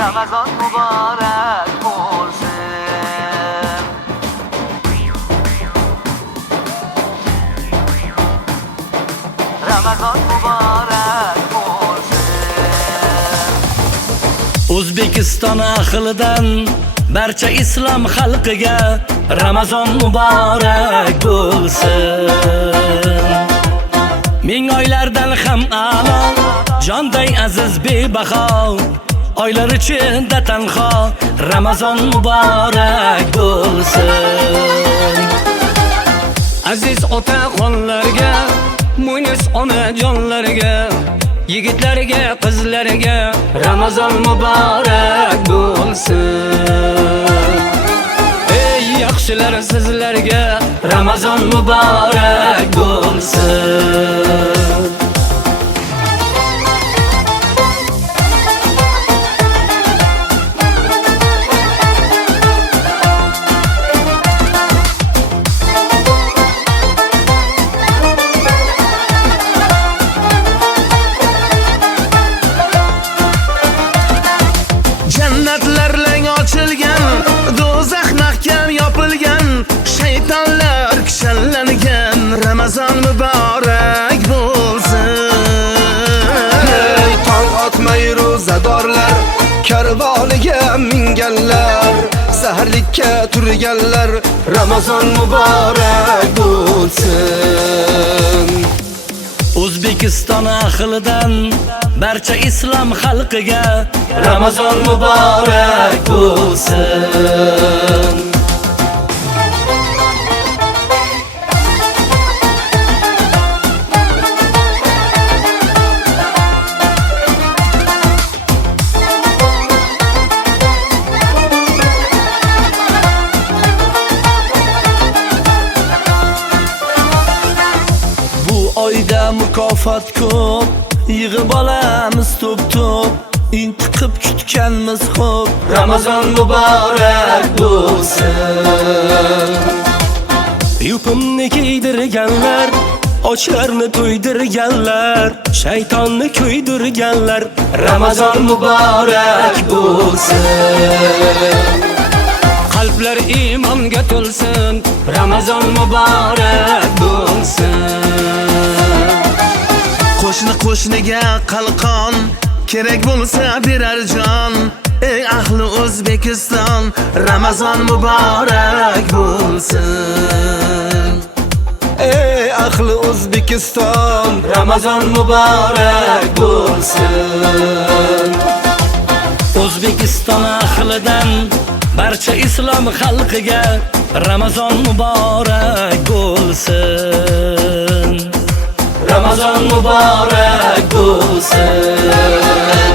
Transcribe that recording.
Ramazon muborak bo'lsin. Ramazon muborak bo'lsin. O'zbekiston ahlidan barcha islom xalqiga Ramazon muborak bo'lsin. Ming oylardan ham a'lo, jonday aziz bebaho, oylar ichida tanho Ramazon muborak bo'lsin. Aziz otaxonlarga, mo'ynis onajonlarga, yigitlarga, qizlarga Ramazon muborak bo'lsin. Ey yaxshilar, sizlarga Ramazon muborak bo'lsin. Jannatlarlang ochilgan, do'zax mahkam yopilgan, shaytonlar kishanlangan Ramazon muborak bo'lsin. Hey, tong otmay ro'zadorlar, karvoniga minganlar, saharlikka turganlar Ramazon muborak bo'lsin. O'zbekiston ahlidan barcha islom xalqiga Ramazon muborak bo'lsin. Bu oyda mukofot ko'p, yig'ib olamiz to'p-to'p, intiqib kutganmiz xo'p. Ramazon muborak bo'lsin. Yupimni kiydirganlar, ochlarni to'ydirganlar, shaytonni kuydirganlar Ramazon muborak bo'lsin. Qalblar iymonga to'lsin, Ramazon muborak bo'lsin. Qo'shni qo'shniga qalqon, kerak bo'lsa berar jon. Ey ahli O'zbekiston, Ramazon muborak bo'lsin. Ey ahli O'zbekiston, Ramazon muborak bo'lsin. O'zbekiston ahlidan barcha islom xalqiga Ramazon muborak bo'lsin. Ramazon muborak bo'lsin.